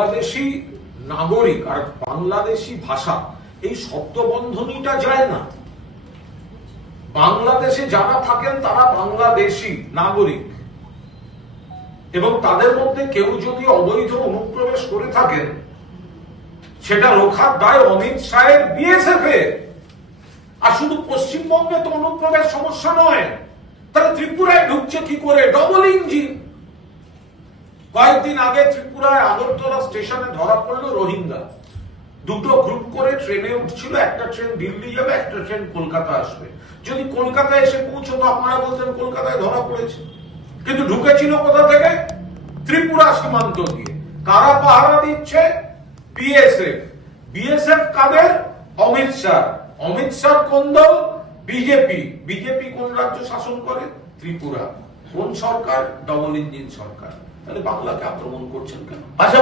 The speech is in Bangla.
বাংলাদেশি নাগরিক আর বাংলাদেশি ভাষা, এই শব্দবন্ধনীটা যায় না। বাংলাদেশে যারা থাকেন, তারা বাংলাদেশি নাগরিক। এবং তাদের মধ্যে কেউ যদি অবৈধ অনুপ্রবেশ করে থাকেন, সেটা রোখার দায় অমিত শাহের বিএসএফ আর শুধু পশ্চিমবঙ্গে তো অনুপ্রবেশ সমস্যা নয় তারা ত্রিপুরায় ঢুকছে কি করে? ডবল ইঞ্জিন কয়েকদিন আগে ত্রিপুরায় আগরতলা স্টেশনে ধরা পড়ল রোহিঙ্গা। দুটো গ্রুপ করে ট্রেনে উঠছিল, একটা ট্রেন দিল্লি যাবে, একটা ট্রেন কলকাতা আসবে। যদি কলকাতায় এসে পৌঁছতো, আপনারা বলতেন কলকাতায় ধরা পড়েছে। কিন্তু ঢুকেছিল কোথা থেকে? ত্রিপুরা সীমান্ত দিয়ে কারা পাহারা দিচ্ছে? বিএসএফ বিএসএফ কাদের? অমিত শাহ। অমিত শাহ কোন দল? বিজেপি বিজেপি কোন রাজ্য শাসন করে? ত্রিপুরা। কোন সরকার? ডবল ইঞ্জিন সরকার। তাহলে বাংলাকে আক্রমণ করছেন কেন? আচ্ছা